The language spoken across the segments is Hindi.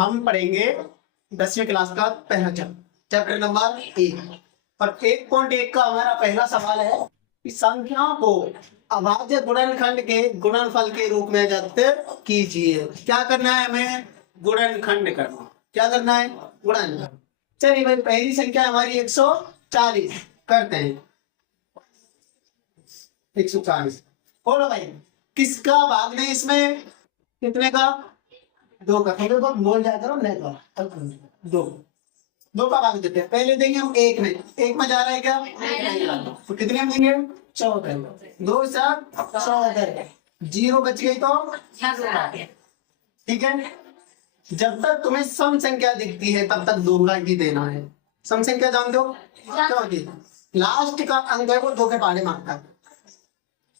हम पढ़ेंगे 10वीं क्लास का पहला चैप्टर नंबर 1 और 1.1 का हमारा पहला सवाल है कि संख्याओं को अभाज्य गुणनखंड के गुणनफल के रूप में व्यक्त कीजिए। क्या करना है हमें? गुणनखंड करना। क्या करना है? गुणनखंड। चलिए भाई, पहली संख्या हमारी 140 करते हैं। 140 बोलो भाई, किसका भाग नहीं इसमें? कितने का? 2 का। थोड़े बहुत बोल जाया करो, नहीं तो 2 का भाग देते हैं। पहले देंगे हम 1 में। 1 में जा रहा है क्या? नहीं। तो कितने में देंगे? 14। 2 7 14। 0 बच गई तो ठीक है। जब तक तुम्हें सम संख्या दिखती है तब तक 2 का ही देना है। सम संख्या जानते हो क्या होती है? लास्ट का अंक है वो 2 के पहाड़े मांगता है।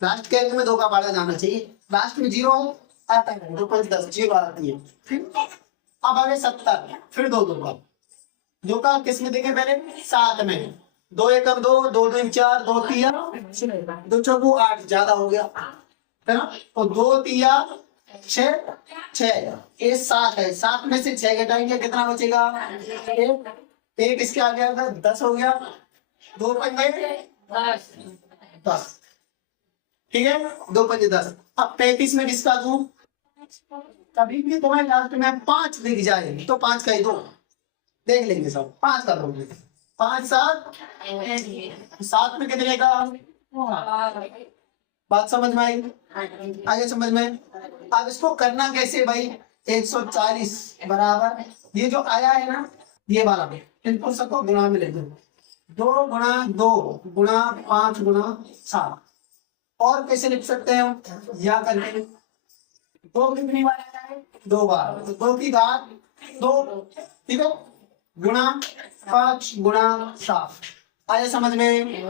लास्ट के अंक में 2 का पहाड़ा जाना चाहिए। लास्ट में 0 आता है, 2 5 10 0 आती है। फिर अब आगे 70, फिर 2 का 2 का किस में देंगे? पहले 7 में। 2 1 2 2 2 4 2 3 2 4 8 ज्यादा हो गया है ना। और 2 3 6 6 ये 7 है। 7 में से 6 घटाएंगे, कितना बचेगा? 1 इसके आगे आएगा 10 हो गया। 2 पंजे 10 ठीक है। 2 पंजे 10। अब 35 में किसका दूं? कभी भी तुम्हें लास्ट में 5 दिख जाए तो 5 का ही दो। देख लेंगे सब। 5 का दोगे। 5 7 7 में कितने का? बात समझ में आई? आगे समझ में। अब इसको करना कैसे भाई? 140 बराबर ये जो आया है ना, ये वाला इनको सबको गुणा में ले दो। 2 गुणा 2 गुणा 5 गुणा 7। और कैसे लिख सकते हैं हम? या करके 2 कितनी बार आता है? 2 बार। तो 2 की घात 2 ठीक है, गुणा 5 गुणा 7। आया समझ में?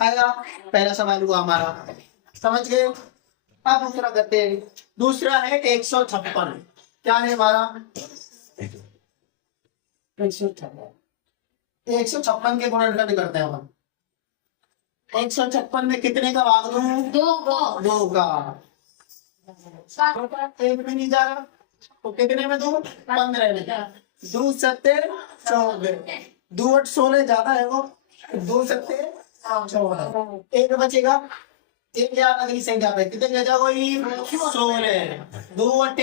आएगा। पहला सवाल हुआ हमारा, समझ गए। अब दूसरा करते हैं। दूसरा है 156। क्या है हमारा? 156 के गुणनखंड करते हैं हम। 156 में कितने का भाग दूं? 2 का। 1 में नहीं जा रहा तो कितने में दूं? 15 में। 2 7 14। 2 8 16 ज्यादा है वो। 2 7 14। 1 बचेगा। 1 या अगली संख्या पे कितने बचा? वही 16। 2 8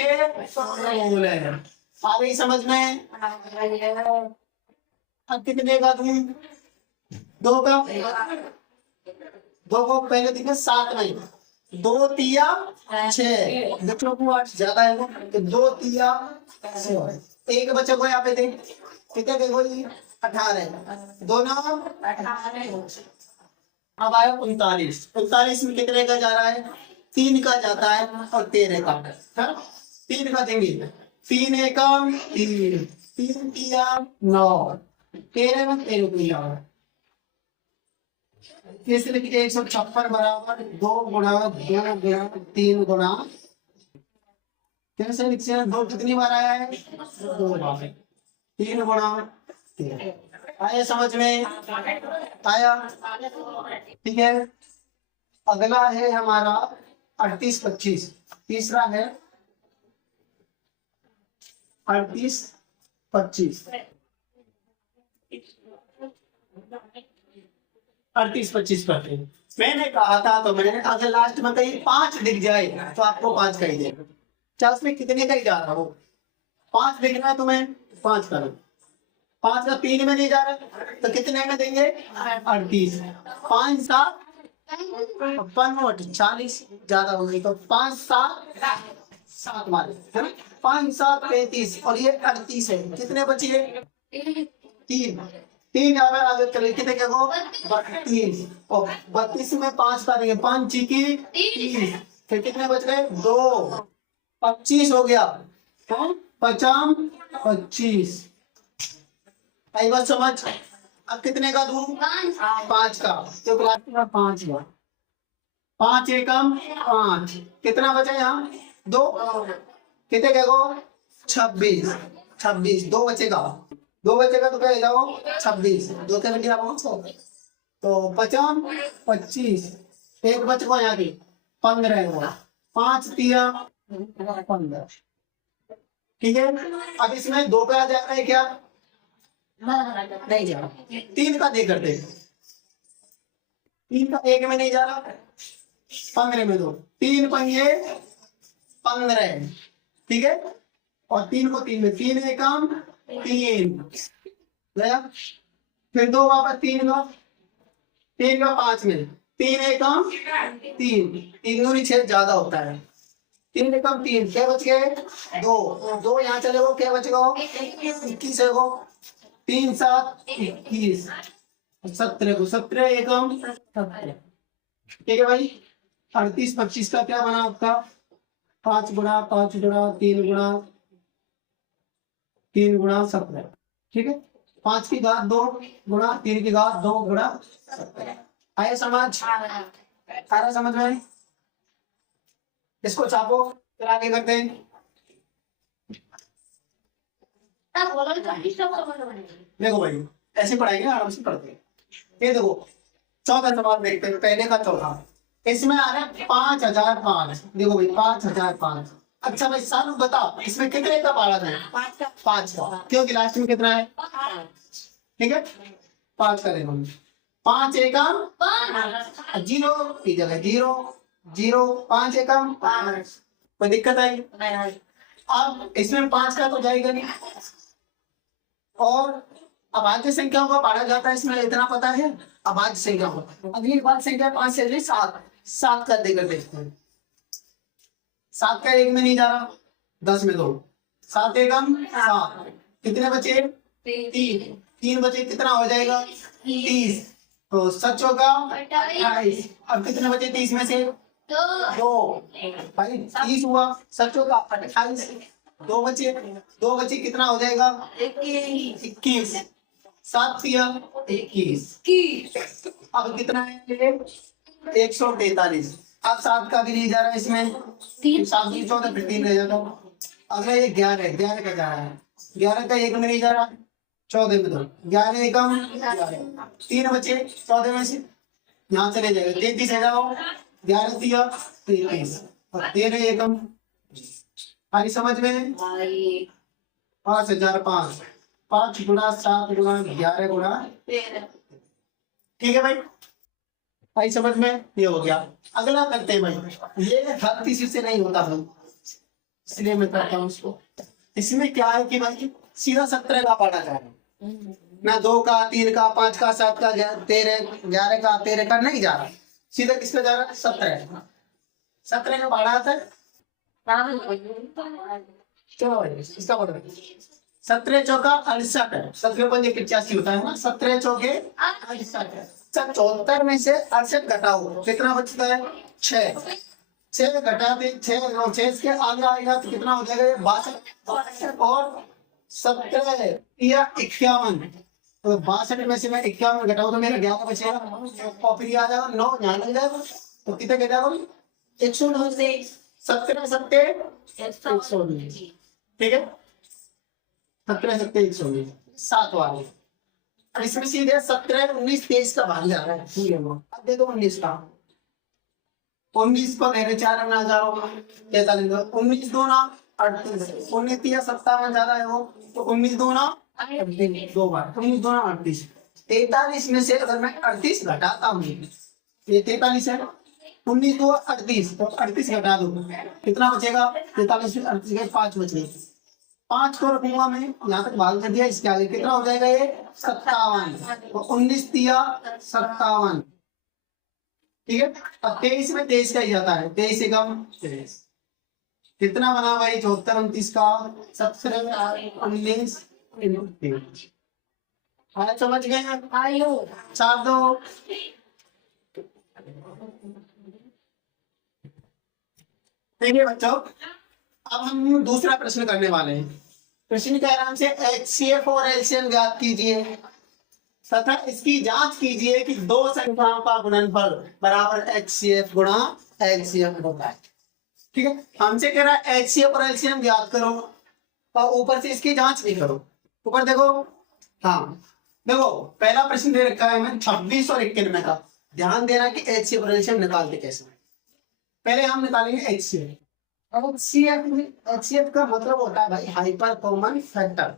16। आ गई समझ में? अब कितने का दूं? 2 का। 2 को पहले देखें 7 में। 2 3 6 बच्चों को 8 ज्यादा है वो। 2 3 6। 1 बच्चे को यहाँ पे दे कितने देखो? 18। 2 9 18। अब आया 39। 39 में कितने का जा रहा है? 3 का जाता है और 13 का है। 3 का देंगे। 3 1 3 3 3 9 13 में 13 को इसलिए 156 बराबर 2 गुणा 2 गुणा 3 गुणा कैसे लिखते हैं? 2 कितनी बार आया है? 2 बार। 3 गुणा 3। आया समझ में? आया ठीक है। अगला है हमारा 38 25। तीसरा है 38 25। 38 25 करते हैं। मैंने कहा था तो मैंने, अगर लास्ट में कहीं 5 दिख जाए तो आपको 5 का ही देगा। क्या उसमें कितने का ही जा रहा हो? 5 दिखना है तुम्हें, 5 करो। 5 का 3 में नहीं जा रहा तो कितने में देंगे? 38। 5 7 40 ज्यादा हो गई तो 5 7 7 वाले है ना। 5 7 35 और ये 38 है। कितने बचे? 3 3 आगे चले कितने क्या हो? 32। और 32 में 5 का देंगे। 5 की 30। फिर कितने बच गए? 2 25 हो गया। 50 25। आई बात समझ? अब कितने का दूं? 5 का। तो 5 हुआ। 5 एकम 5। कितना बचा यहाँ? 2 कितने क्या को? 26 26। 2 बचेगा। 2 बचेगा तो क्या जाओ? 26। 2 के बचे आप तो 50 25। 1 बच को यहाँ की 15 हुआ। 5 3 15। ठीक है, अब इसमें 2 पे आ जा रहा है क्या? नहीं जा रहा। 3 का दे करते, 3 का 1 में नहीं जा रहा, 15 में दो, 3 पंगे 15, ठीक है, और 3 को 3 में, 3 एकम 3 गया, फिर 2 वापस 3 का, 3 का 5 में, 3 एकम 3, 3 दूनी 6 ज्यादा होता है, 3 एकम 3, क्या बच गए? 2 यहाँ चले गो, क्या बचेगा? 21 है वो, 3 7 21, 17 को 17 एकम 17, ठीक है भाई। 38 25 का क्या बना आपका? 5 गुणा 5 गुणा 3 गुणा 3 गुणा 17, ठीक है, 5 की घात 2 गुणा 3 की घात 2 गुणा 17। आया समझ? आ रहा समझ में? इसको छापो, फिर आगे करते हैं। देखो भाई, ऐसे पढ़ाएंगे, आराम से पढ़ते हैं। ये देखो, चौथा सवाल देखते हैं, पहले का चौथा। इसमें आ रहा है 5005। देखो भाई 5005। अच्छा भाई सारू बताओ, इसमें कितने का पारा था? 5 का, क्योंकि लास्ट में कितना है? ठीक है, 5 का देखो, 5 एकम 0 की जगह 0 0, 5 एकम 5, कोई दिक्कत आई? अब इसमें 5 का तो जाएगा नहीं, और अभाज्य संख्याओं का पढ़ा जाता है इसमें, इतना पता है। अभाज्य संख्या को अगली बात संख्या 5 से अगली 7, 7 का देकर देखते हैं। 7 का 1 में नहीं जा रहा, 10 में 2, 7 एकम 7, कितने बचे? 3, 3 बचे, कितना हो जाएगा? 30, तो 7 चौका 28, अब कितने बचे 30 में से? 2 भाई, 30 हुआ, 7 चौका 28, 2 बचे, 2 बचे, कितना हो जाएगा? 21, 7 किया 21, अब कितना है? 143। अब 7 का भी नहीं जा रहा है इसमें, 7 की 14, फिर 3 रह जाता। अगला ये 11, 11 का जा रहा है, 11 का 1 में नहीं जा रहा, 14 में 2, 11 एकम 11, 3 बचे 14 में से, यहाँ चले जाएगा 33 है, जाओ 11 दिया 33, और 13 एकम। आई समझ में? 5005, 5 गुणा 7 गुणा 11 गुणा 13, ठीक है भाई, आई समझ में? ये हो गया। अगला करते हैं भाई, ये हर किसी से नहीं होता भाई, इसलिए मैं करता हूँ उसको। इसमें क्या है कि भाई सीधा 17 का पढ़ा जा रहा है ना, 2 का 3 का 5 का 7 का 13 11 का 13 का नहीं जा रहा, सीधा किसका जा रहा है? 17, 17 का पढ़ा आता है। चलो भाई इसका पढ़ो, 17 चौका 68 है, 17 पंजे 85 होता है ना, 17 चौके 68 है। 74 में से 68 घटाओ, कितना बचता है? 6, 6 घटा दे, 6 के आगे आएगा तो कितना हो जाएगा? 62, और 17 या 51, तो 62 में से मैं 51 घटाऊं तो मेरा 11 बचेगा, और फिर आ जाएगा 9 यहाँ लग जाएगा, तो कितने कह जाएगा? 109 से 17 109, ठीक है, 17 109, 7 वाले। अब इसमें सीधे 17 19 23 का भाग जा रहा है, ठीक है। अब देखो 19 का, 19 को मेरे 4 में जा रहा हूँ, 43, 19 दूना 38, 19 3 57 ज्यादा है वो, तो 19 दूना 2 बार, 19 दूना 38, 43 में से अगर मैं 38 घटाता हूँ, ये 43 है, 19 दो 38, तो 38 घटा दो, कितना बचेगा? 43 में 38 गए, 5 बच गए, 5 को रखूंगा मैं, यहाँ तक भाग कर दिया, इसके आगे कितना हो जाएगा? ये 57, तो 19 दिया 57, ठीक है। अब 23 में 23 का ही जाता है, 23 से कम 23, कितना बना भाई? 74 29 का 17 19 23, समझ गए? 4 2, देखिए बच्चों, अब हम दूसरा प्रश्न करने वाले हैं। प्रश्न के आराम से HCF और LCM ज्ञात कीजिए तथा इसकी जांच कीजिए कि दो संख्याओं का गुणनफल बराबर HCF गुणा LCM होता है, ठीक है। हमसे कह रहा है HCF और LCM ज्ञात करो, और ऊपर से इसकी जांच भी करो। ऊपर देखो, हाँ देखो, पहला प्रश्न दे रखा है हमें 26 और 91 का। ध्यान देना कि HCF और LCM निकालते कैसे। पहले हम निकालेंगे HCF, HCF का मतलब होता है भाई हाइपर कॉमन फैक्टर।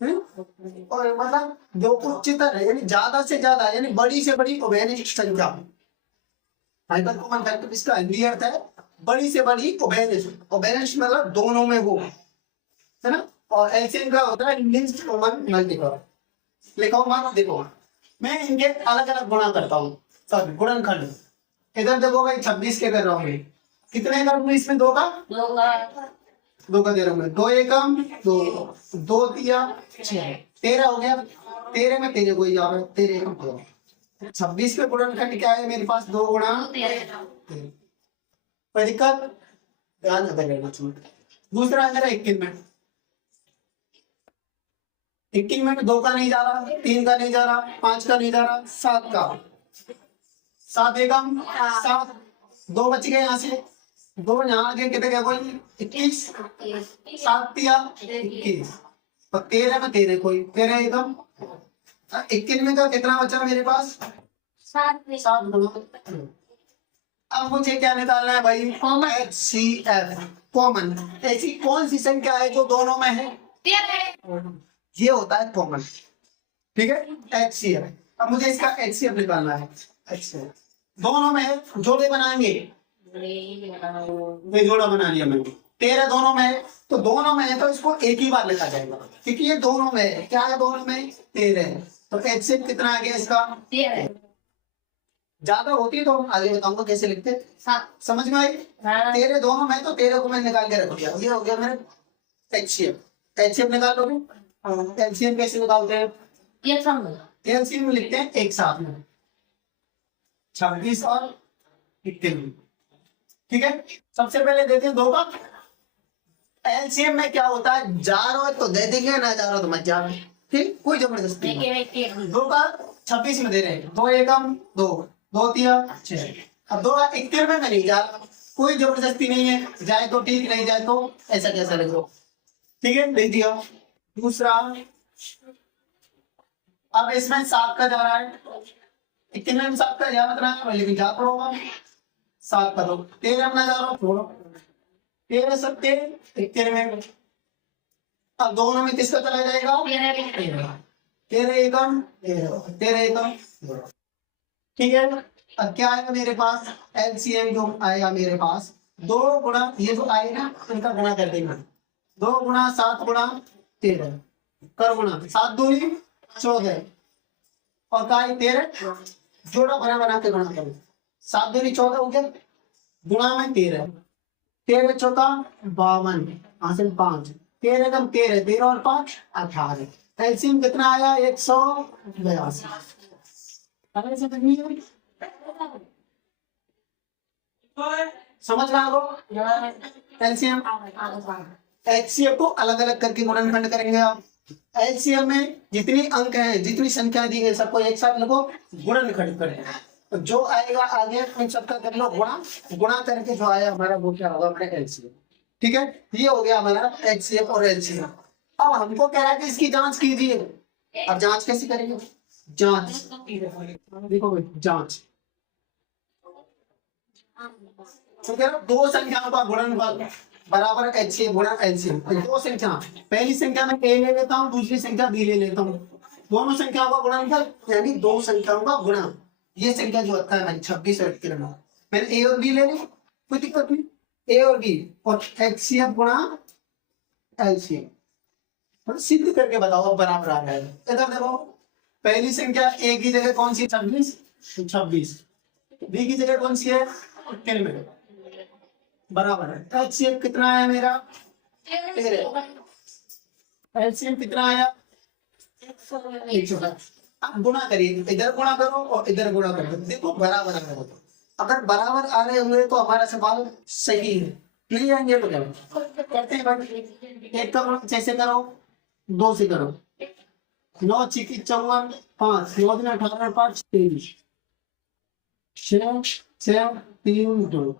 और मतलब जो उच्चतर है यानी ज्यादा से ज्यादा यानी बड़ी से बड़ी उभयनिष्ठ संख्या। हाइपर कॉमन फैक्टर इसका हिंदी अर्थ है बड़ी से बड़ी उभयनिष्ठ। उभयनिष्ठ मतलब दोनों में हो, है ना। और एलसीएम का होता है लीस्ट कॉमन मल्टीपल। लिखो मत, देखो मैं इनके अलग अलग गुणा करता हूँ, सब गुणनखंड। इधर देखो भाई 26 के कर रहा हूँ मैं, कितने का हूँ इसमें? दो का, दो का दे रहा हूँ मैं। दो एकम दो, दो तिया 6, 13 हो गया। 13 में तेरे कोई जा रहा है, 13 एकम दो। 26 के गुणनखंड क्या है मेरे पास? 2 गुणा 13। कोई दिक्कत? ध्यान रखना चाहिए। दूसरा आंसर है 21 में। 21 में 2 का नहीं जा रहा, 3 का नहीं जा रहा, 5 का नहीं जा रहा, 7 का। 7 एकम 7, 2 बच गए यहाँ से। 2 यहाँ आगे कितने गए? कोई 21, 7 तिया 21 और 13 में 13 कोई 13 एकम। 21 में का कितना बचा मेरे पास? 7। अब मुझे क्या निकालना है भाई? HCF common. ऐसी कौन सी संख्या है जो दोनों में है? ये होता है कॉमन, ठीक है। HCF। अब मुझे इसका HCF निकालना है। HCF दोनों में है, जोड़े बनाएंगे। मैं जोड़ा बना लिया मैंने। 13 दोनों में है, तो दोनों में है तो इसको एक ही बार लिखा जाएगा क्योंकि ये दोनों में है। क्या है दोनों में? 13 है। तो HCF कितना आ गया इसका? 13। ज्यादा होती है तो आगे बताऊंगा कैसे लिखते हैं। समझ में आई? 13 दोनों में, तो 13 को मैं निकाल के रख दिया। ये हो गया मेरे HCF। HCF निकाल लो। LCM कैसे निकालते हैं? LCM लिखते हैं एक साथ में 26 और 21, ठीक है। सबसे पहले देते हैं 2 का। एलसीएम में क्या होता है? जा रहा हो तो दे देंगे, ना जा रहा हो तो मत जा, ठीक, कोई जबरदस्ती नहीं। 2 का 26 में दे रहे हैं, 2 एकम 2, 2 तिया 6। अब 2 का 21 में नहीं जा रहा, कोई जबरदस्ती नहीं है, जाए तो ठीक, नहीं जाए तो ऐसा कैसा लग रहा, ठीक है, दे दिया। दूसरा, अब इसमें 7 का जा रहा है, 21 में 7 का जा रहा है लेकिन जा तो होगा 7 का, तो 13 में जा रहा हूँ, छोड़ो 13 सत्ते 71 में। अब दोनों में किसका चला जाएगा? 13 एकम 13 एकम, ठीक है। अब क्या आएगा मेरे पास? एलसीएम जो आएगा मेरे पास 2 गुणा ये जो आएगा इनका गुणा कर देंगे। 2 गुणा 7 गुणा 13 कर गुणा 7 दूनी 14 और का 13 जोड़ा बना बना के गुणा करो। 7 दूनी 14 हो गया, गुणा में 13, 13 चौका 52, यहाँ से 5, 13 कम 13, 13 और 5 18। एलसीएम कितना आया? 182। समझ में आ गया? एलसीएम एचसीएफ को अलग अलग करके गुणनखंड करेंगे आप। एलसीएम में जितनी अंक हैं, जितनी संख्या दी है, सबको एक साथ लगो गुणनखंड करेंगे। तो जो आएगा आगे उन सबका कर लो गुणा, गुणा करके जो आया हमारा वो क्या होगा? हमारा एलसीएम, ठीक है। ये हो गया हमारा एचसीएफ और एलसीएम। अब हमको कह रहा है कि इसकी जांच कीजिए। अब जांच कैसे करेंगे? जांच देखो भाई, जांच तो कह रहा दो संख्याओं का गुणनफल बराबर एचसीएफ गुणा एलसीएम। दो संख्या, पहली संख्या में ए ले लेता हूँ, दूसरी संख्या बी ले लेता हूँ, दोनों संख्याओं का गुणनफल यानी दो संख्याओं का गुणा। ये संख्या जो होता है हमारी 26 और 21, मैंने ए और बी ले ली, कोई दिक्कत नहीं, ए और बी और एचसीएफ गुणा एलसीएम सिद्ध करके बताओ बराबर आ रहा है। इधर देखो, पहली संख्या ए की जगह कौन सी? 26, 26, बी की जगह कौन सी है? 91, बराबर है। एचसीएफ कितना आया मेरा? 13। एलसीएम कितना आया? 100। अब गुणा करिए, इधर गुणा करो और इधर गुणा करो, देखो बराबर आ रहा है। अगर बराबर आ रहे होंगे तो हमारा सवाल सही है, नहीं आएंगे तो क्या करते हैं भाई? एक का गुणा कैसे करो? 2 से करो, 9 छिकी 54, 5 9 दिन 18 5 23, 6 6 3 2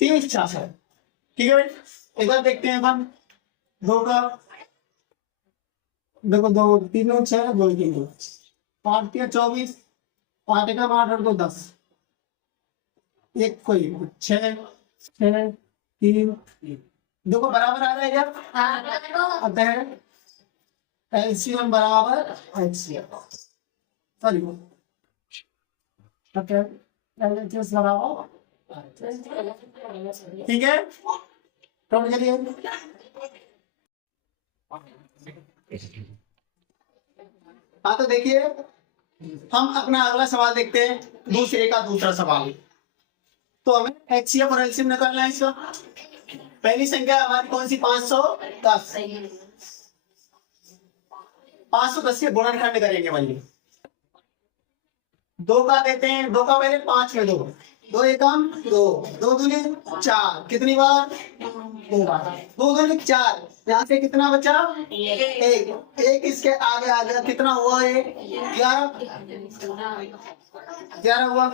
23 66, ठीक है भाई। इधर देखते हैं अपन, 2 का देखो, 2 3 6 2 3 5 3 24, 5 का 8 और 2 10, एक कोई 6 6 3 देखो बराबर आ रहा है क्या? अब एलसीएम बराबर एचसीएफ। सॉरी ओके एलसीएम बराबर ठीक है। नोट करिए। हाँ तो देखिए हम अपना अगला सवाल देखते हैं, दूसरे का दूसरा सवाल। तो हमें एचसीएफ और एलसीएम निकालना है इसका। पहली संख्या हमारी कौन सी? 510। 510 के गुणनखंड करेंगे भाई। 2 का देते हैं, 2 का पहले 5 में 2, 2 एकम 2, 2 दूनी 4, कितनी बार? 2 बार। 2 दूनी 4, यहाँ से कितना बचा? 1, 1 इसके आगे आ गया, कितना हुआ? 11 हुआ।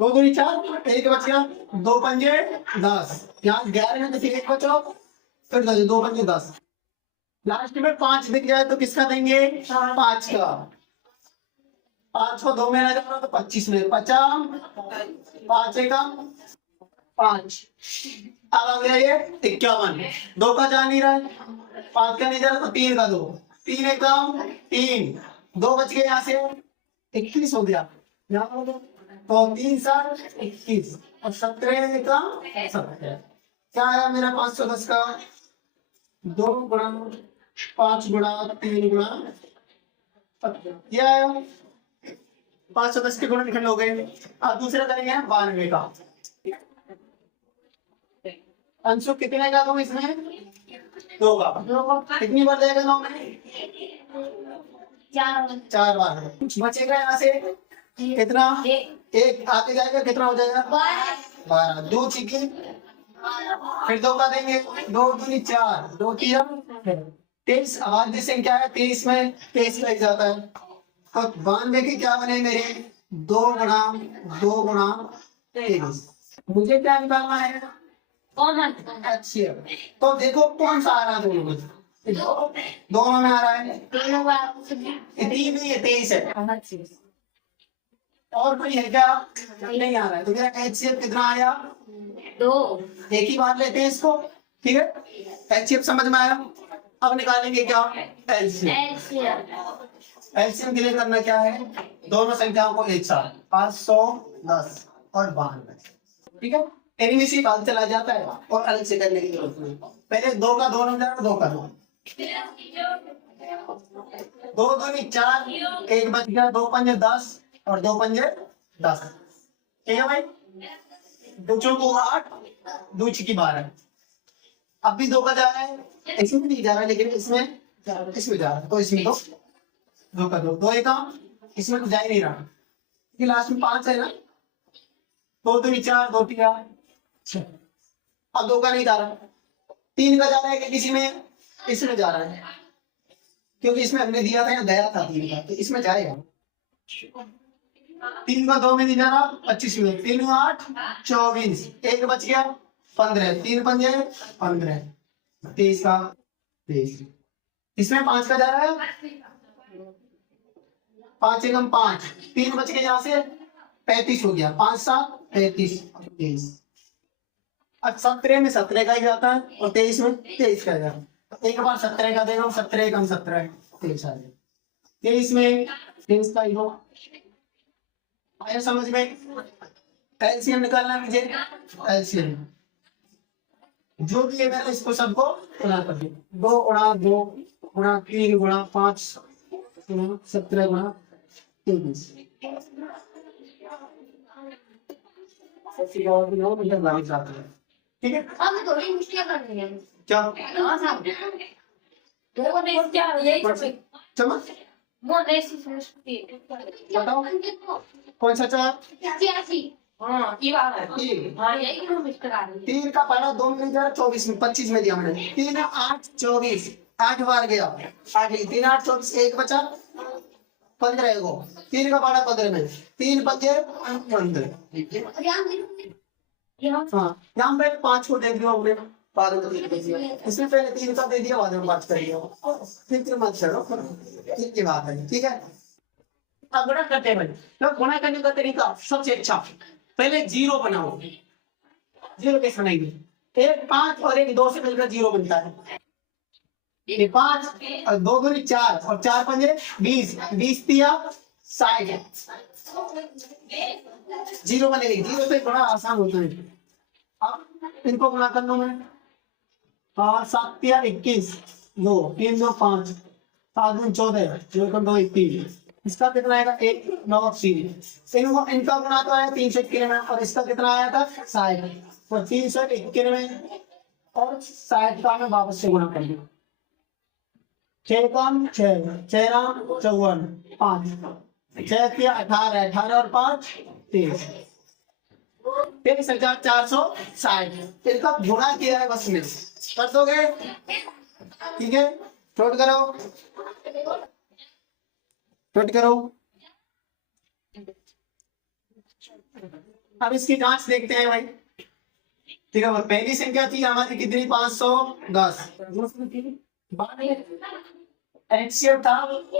2 दूनी 4, 1 बच गया, 2 पंजे 10, यहाँ 11 में से 1 बचो, फिर 2 पंजे 10, लास्ट में 5 दिख जाए तो किसका देंगे? 5 का। 5 को 2 में आ जाना तो 25 में 50, 5 एकम 5। अब आ गया ये 51। 2 का जा नहीं रहा है, 5 का नहीं जा रहा तो 3 का 2, 3 एकम 3, 2 बच गए, यहाँ से 21 हो गया। यहाँ तो 3 7 21 और 17 एकम 17। क्या आया मेरा 510 का? 2 गुणा 5 गुणा 3 गुणा 510 के गुणनखंड हो गए। अब दूसरा करेंगे 92 का। अंशु कितने का दूं इसमें? 2 का। कितनी बार जाएगा 9 में? 4 बार। बचेगा यहाँ से कितना? 1 आगे जाएगा, कितना हो जाएगा? 12। 2 छिकी, फिर 2 का देंगे, 2 दूनी 4, 2 3 23। आवाज संख्या है 23 में 23 लग जाता है। तो 92 के क्या बने मेरे? 2 गुणा 2 गुणा 23। मुझे क्या निकालना है? एचसीएफ। तो देखो कौन सा आ रहा है दोनों में? दोनों में आ रहा है 3 में, ये 23 है। और कोई है क्या? नहीं आ रहा है। तो मेरा एचसीएफ कितना आया? 2। एक ही बार लेते हैं इसको, ठीक है। एचसीएफ समझ में आया। अब निकालेंगे क्या? एलसीएम। एलसीएम के लिए करना क्या है? दोनों संख्याओं को एक साथ 510 और 92, ठीक है। इनमें से बात चला जाता है और अलग से करने की जरूरत नहीं। पहले 2 का 2 नंबर, 2 का 2, 2 दूनी 4, 1 बच गया, 2 पंजे 10 और 2 पंजे 10, ठीक है भाई। 2 चौको 8, 2 छिकी 12। अब भी 2 का जा रहा है, इसमें नहीं जा रहा लेकिन इसमें जा रहा है, तो इसमें 2 का 2, 2 एकम, इसमें तो जा ही नहीं रहा क्योंकि लास्ट में 5 है ना। 2 दूनी 4, 2 3 6। अब 2 का नहीं जा रहा, 3 का जा रहा है कि किसी में? इसमें जा रहा है क्योंकि इसमें हमने दिया था या गया था 3 का, तो इसमें जाएगा। 3 का 2 में नहीं जा रहा, 25 में, 3 8 24, 1 बच गया 15, 3 पंजे 15, 23 का 23। इसमें 5 का जा रहा है, 5 एकम 5, 3 बच गए, यहाँ से 35 हो गया, 5 7 35 23। अब 17 में 17 का ही जाता है और 23 में 23 का जाता है। तो एक बार 17 का देगा, 17 एकम 17 23 आ गया। 23 में 23 का ही हो आया समझ में। एलसीएम निकालना है मुझे। एलसीएम जो भी है मैंने इसको सबको गुणा कर दिया। 2 गुणा 2 गुणा 3 गुणा 5 गुणा 17 गुणा 23। ठीक है। अब थोड़ी मुश्किल करनी है क्या? चलो बताओ कौन सा चार? 3 का पहला 2 में 24 में 25 में दिया मैंने। 3 8 24, 8 बार गया 8, 3 8 24, 1 बचा 15 को। 3 का पहला 15 में, 3 पंजे 15। हाँ यहाँ पे 5 को दे दिया हमने, बाद में 3 दे दिया। इसमें पहले 3 का दे दिया, बाद में 5 कर दिया। फिर मत छोड़ो, ठीक है बात है, ठीक है। अब गुणा करते हैं भाई। तो गुणा करने का तरीका सबसे अच्छा, पहले जीरो बनाओ। जीरो कैसे बनाएंगे? एक 5 और एक 2 से मिलकर जीरो बनता है। ये 5 और 2 दूनी 4 और 4 पंजे 20, 20 तिया 60। जीरो बनेगी। जीरो से बड़ा आसान होता है। अब इनको गुणा कर लो मैं। 7 तिया 21, 2 3 2 5, 7 दूनी 14, 0 2 21। इसका कितना आएगा? 1 9 3। इनका गुणा तो आया 391 और इसका कितना आया था? 60। तो 391 और 60 का मैं वापस से गुणा कर दूं। 6 कम 6, 6 राम 54, 5, 6 किया 18, 18 और 5 23, 23,460। इनका गुणा किया है बस में। कर दोगे? ठीक है, नोट करो, नोट करो। अब इसकी जांच देखते हैं भाई। ठीक है, और पहली संख्या थी हमारी कितनी? 510। एलसीएम था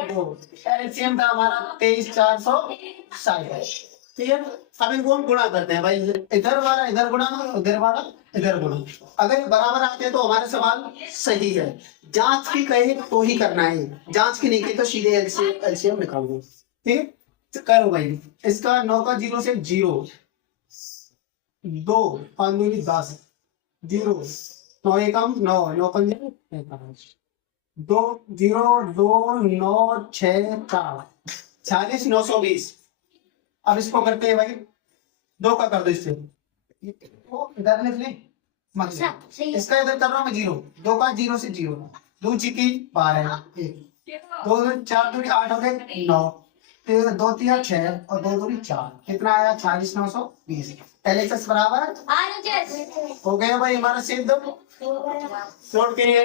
2, एलसीएम था हमारा 23,460। ठीक है, अब इनको हम गुणा करते हैं भाई। इधर वाला इधर गुणा, इधर वाला इधर गुणा। अगर बराबर आते हैं तो हमारा सवाल सही है। जांच की कहे तो ही करना है, जांच की नहीं की तो सीधे एलसीएम निकाल दो। ठीक है, तो करो भाई। इसका 9 का 0 से 0, 2 5 दूनी 10, 0 9 एकम 9, 9 पंजे 2 0 2 9 6 4, 46 920। अब इसको करते हैं भाई। 2 का कर दो इससे। इधर निकले मत ले। इसका इधर कर रहा हूँ मैं 0, 2 का 0 से 0, 2 चिकी 12, 1 2 4 दूनी 8 हो गए 9, 2 3 6 और 2 दूनी 4। कितना आया? 46 920। LHS बराबर हो गया भाई हमारा सिद्ध। नोट करिए।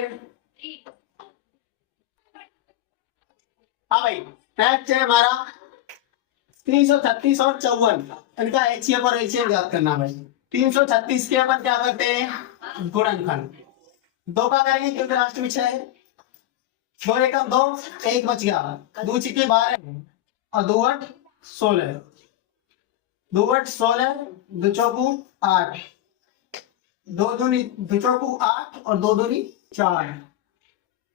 हाँ भाई, नेक्स्ट है हमारा 336 और 54। इनका HCF और LCM याद करना भाई। 336 के अपन क्या करते हैं? गुणनखंड। 2 का करेंगे क्योंकि लास्ट में 6 है। 2 एकम 2, 1 बच गया, 2 चिके 12 और 2 8 16, 2 8 16, 2 चौकू 8, 2 दूनी 2 चौकू 8 और 2 दूनी 4,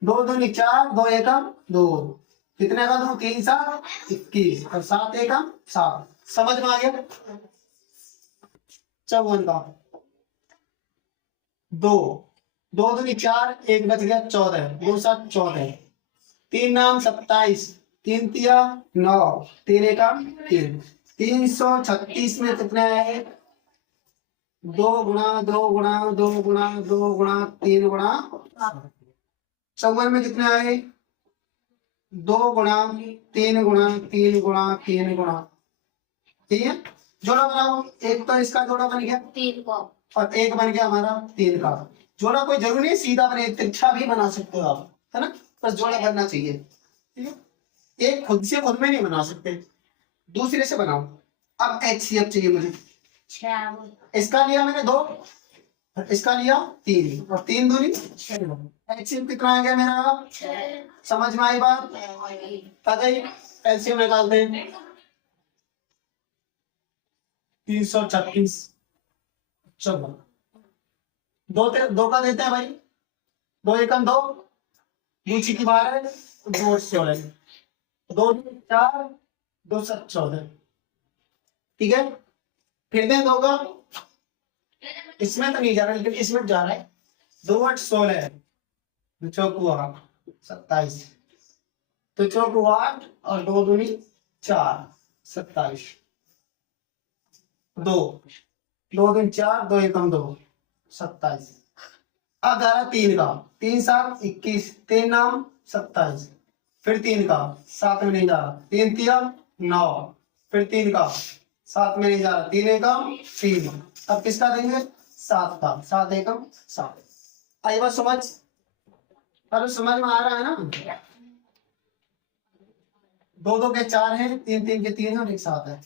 2 दूनी 4, 2 एकम 2। कितने का? 2 3 7 21 और 7 एकम 7। समझ में आ गया? 54 का 2 2 दूनी 4, 1 बच गया 14, 2 7 14, 3 नाम 27, 3 तिया 9, 3 एकम 3। 336 में कितना है? 2 गुणा 2 गुणा 2 गुणा 2 गुणा 3 गुणा। 54 में कितना है? 2 गुणा 3 गुणा 3 गुणा 3 गुणा। ठीक है, जोड़ा बनाओ। एक तो इसका जोड़ा बन गया 3 को और एक बन गया हमारा 3 का। जोड़ा कोई जरूरी नहीं सीधा बने, तिरछा भी बना सकते हो आप, है ना? बस जोड़ा बनना चाहिए। ठीक है, एक खुद से खुद में नहीं बना सकते, दूसरे से बनाओ। अब HCF चाहिए मुझे। इसका लिया मैंने 2, इसका लिया 3 और 3 दूनी 6। HCF कितना आ गया मेरा? समझ में आई बात? आ गई? LCM निकालते हैं। 336। चलो 2 का देते हैं भाई। 2 एकम 2, 2 छिकी 12, 2 16, 2 4, 2 7 14। ठीक है, फिर दें 2 का। इसमें तो नहीं जा रहा लेकिन इसमें जा रहा है। 2 8 16, 2 चौकू 8 27, 2 चौकू 8 और 2 दूनी 4 27, 2 2 दूनी 4, 2 एकम 2 27। अब जा रहा 3 का। 3 7 21, 3 नाम 27, फिर 3 का 7 में नहीं जा रहा, 3 तिया 9, फिर 3 का 7 में नहीं जा रहा, 3 एकम 3। अब किसका देंगे? 7 का। 7 एकम 7। आई बात समझ? अरे समझ में आ रहा है ना? 2 2 के 4 है, 3 3 के 3 है और एक 7 है।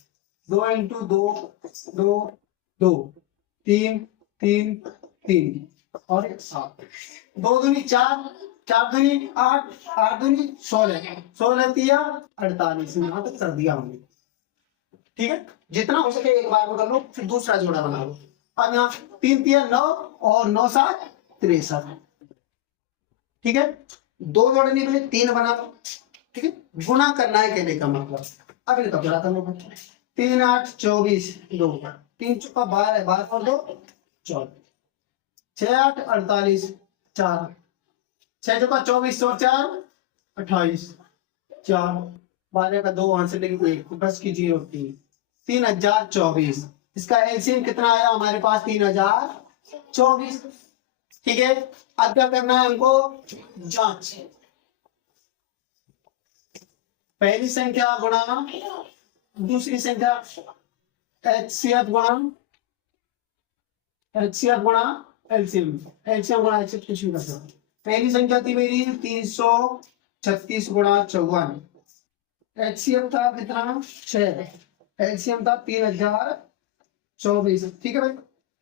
2 इंटू 2 2 2 3 3 3 और एक 7। 2 दूनी 4, 4 दूनी 8, 8 दूनी 16, 16 तिया 48, यहाँ तक कर दिया हमने। ठीक है, जितना हो सके एक बार में कर लो, फिर दूसरा जोड़ा बना लो। अब यहाँ 3 तिया 9 और 9 7 63। ठीक है, 2 जोड़े निकले 3 बना लो। ठीक है, गुना करना है कहने का मतलब। अब इनका गुणा कर लो। 3 8 24, 2 3 चौका 12, 12 और 2 14, 6 8 48, 4 6 चौका 24 और 4 28, 4 12 का 2 वहां से लेके 1, 10 की 0 3, 3024। इसका एलसीएम कितना आया हमारे पास? 3024। ठीक है, अब क्या करना है हमको? जांच। पहली संख्या गुणा दूसरी संख्या, एचसीएफ गुणा एलसीएम, एलसीएम गुणा एचसीएफ कुछ भी कर सकते। पहली संख्या थी मेरी 336 गुणा 54, एचसीएफ था कितना? 6, एलसीएम था 3024। ठीक है भाई,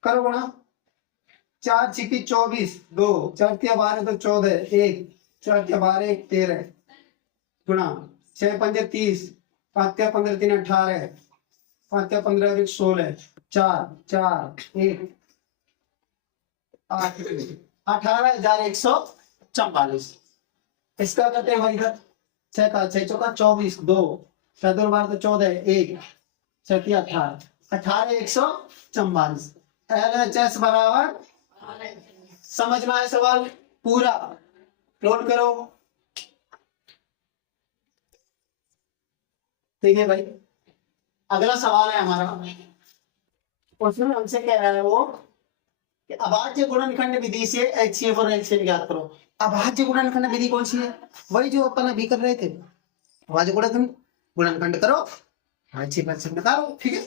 करो गुणा। 4 छिकी 24, 2 4 तिया 12 तो 14, 1 4 तिया 12 1 13, गुणा 6 पंजे 30, 5 तिया 15 3 18, 5 तिया 15 1 16, 4 4 1 8, 18,144। इसका करते हैं भाई इधर। 6 का 6 चौका 24, 2 4 2 12 तो 14, 1 6 तिया 18, 18,144। LHS बराबर, समझ में आया सवाल पूरा? नोट करो। ठीक है भाई, अगला सवाल है हमारा। उसमें हमसे कह रहा है वो कि अभाज्य गुणनखंड विधि से एचसीएफ और एलसीएम ज्ञात करो। अभाज्य गुणनखंड विधि कौन सी है? वही जो अपन अभी कर रहे थे, अभाज्य गुणनखंड करो, एचसीएफ एलसीएम निकालो। ठीक है,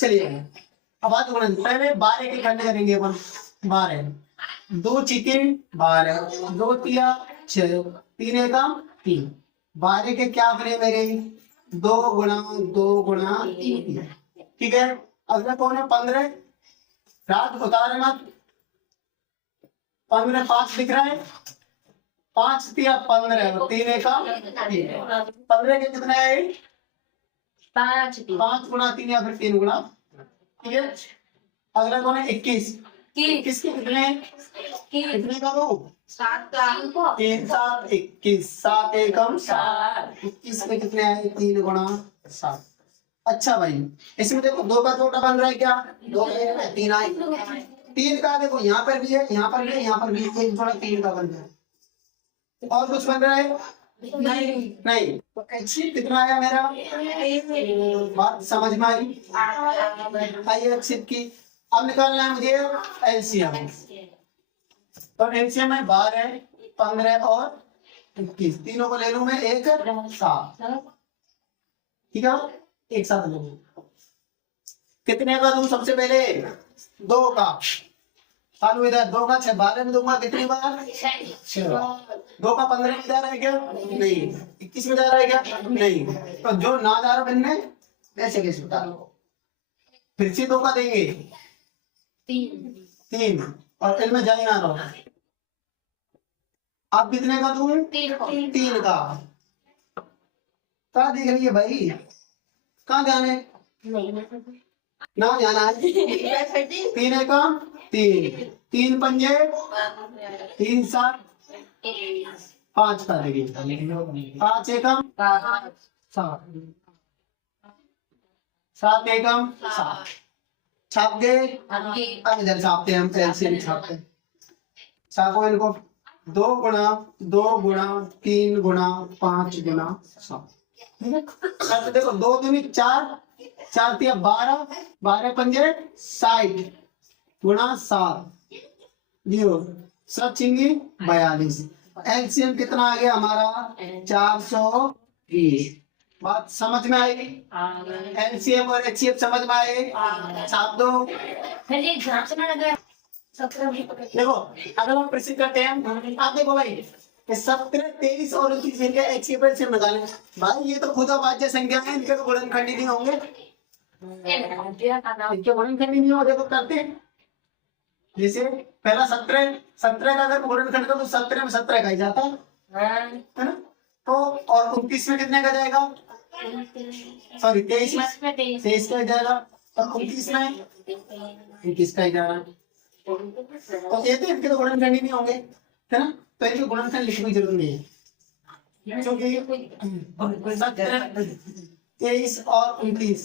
चलिए अभाज्य गुणनखंड पहले 12 के खंड करेंगे अपन। 12, 2 चीके 12, 2 तिया 6, 3 एकम 3। 12 के क्या बने मेरे? 2 गुणा 2 गुणा 3। ठीक है, अगला कौन है? 15। रात उतारे मत, 15 5 दिख रहा है, 5 तिया 15, 3 एकम 3। 15 के कितना है? 5 गुणा 3 या फिर 3 गुणा। ठीक है, अगला कौन है? 21। 21 के कितने का दो? 7 का 3 7 21, 7 एकम 7। 21 में कितने आए? 3 गुणा 7। अच्छा भाई, इसमें देखो 2 का जोड़ा बन रहा है क्या? 2 में 3 आए। 3 का देखो यहाँ पर भी है, यहाँ पर भी है, यहाँ पर भी है, एक जोड़ा 3 का बन रहा है। और कुछ बन रहा है? नहीं। तो एचसीएफ कितना आया मेरा? बात समझ में आई? आइए एचसीएफ की। अब निकालना है मुझे एलसीएम। तो एलसीएम में 12, 15 और 21, तीनों को ले लूं मैं एक साथ। ठीक है, एक साथ ले लूं। कितने का दूं? सबसे पहले 2 का। चालू इधर 2 का 6, 12 में दूंगा कितनी बार? 6 बार। 2 का 15 में जा रहा है क्या? नहीं। 21 में जा रहा है क्या? नहीं। तो जो ना जा रहा बनने ऐसे कैसे बता लो? फिर से 2 का देंगे 3 और इनमें जा ही ना रहो। आप कितने का दूं? 3 का। कहाँ देख रही है भाई? कहाँ ध्यान है? ना जाना है। 3 एकम 3, 3 पंजे 3 7 5 का देगी। 5 एकम 7, 7 एकम 7। छाप गए। अब इधर छापते हैं हम, एलसीएम छापते हैं। छापो इनको। 2 गुणा 2 गुणा 3 गुणा 5 गुणा 7। अब देखो 2 दूनी 4, 4 तिया 12, 12 पंजे 60 गुणा 7, 0 7 छिंगी 42। एलसीएम कितना आ गया हमारा? 420। बात समझ में आई? एलसीएम और एचसीएफ समझ में आए? छाप दो। देखो अगर हम प्रसिद्ध करते हैं, आप देखो भाई 17 23 और 29 इनके एचसीएफ एलसीएम निकालें। भाई ये तो खुद अभाज्य संख्या है, इनके तो गुणनखंड ही नहीं होंगे। इनके गुणनखंड ही नहीं होंगे तो करते हैं। जैसे पहला 17, 17 का अगर गुणनखंड करो तो 17 में 17 का ही जाता है ना। तो और 29 में कितने का जाएगा, सॉरी 23 में 23 का ही जाएगा, और 29 में 21 का ही जा रहा है। तो ये तो इनके तो गुणनखंड ही नहीं होंगे, है ना। तो इनके गुणनखंड लिखने की जरूरत नहीं है, क्योंकि 23 और 29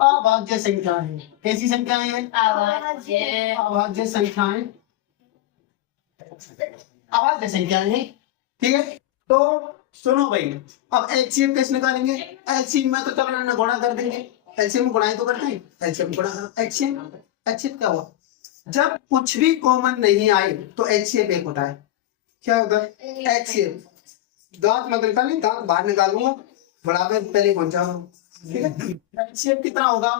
अभाज्य संख्या है। कैसी संख्याएं हैं, अभाज्य संख्याएं, अभाज्य संख्याएं हैं, ठीक है। तो सुनो भाई, अब एलसीएम कैसे निकालेंगे, एलसीएम में तो चलो ना गुणा कर देंगे, एलसीएम में गुणा ही तो करते हैं, एलसीएम गुणा, एचसीएम, एचसीएम क्या हुआ, जब कुछ भी कॉमन नहीं आए तो एचसीएम एक होता है, क्या होता है एचसीएम। दांत मत निकालें, दांत बाहर निकालूंगा, बराबर पहले पहुंचाऊंगा, ठीक है। एचसीएफ कितना होगा,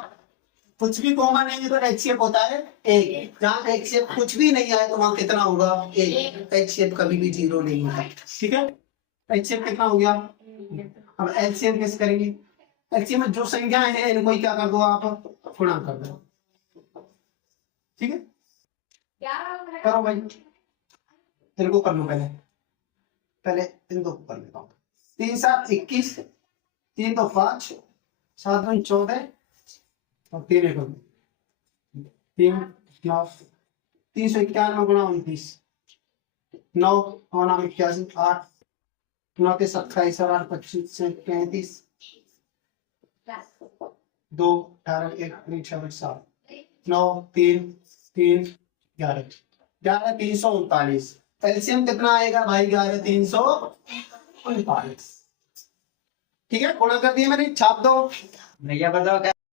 कुछ भी कॉमन नहीं है तो एचसीएफ होता है एक, जहाँ एचसीएफ कुछ भी नहीं आया तो वहां कितना होगा एक, एचसीएफ कभी भी 0 नहीं होता, ठीक है। एचसीएफ कितना हो गया, अब एलसीएम कैसे करेंगे, एलसीएम में जो संख्याएं हैं इनको ही क्या कर दो आप, गुणा कर दो, ठीक है। करो भाई, तेरे को कर लो पहले, पहले इन दो कर लेता हूँ। 3 7 21, 3 2 5, 7 2 14, और 3 1 3 9, 391 गुणा 29, 9 9 81, 8 9 के 27 और 8 25 35, 2 18 1 3 6 7 9 3 3 11 11 339, एलसीएम कितना आएगा भाई 11 339, ठीक है। गुणा कर दिया मैंने, छाप दो भैया बताओ क्या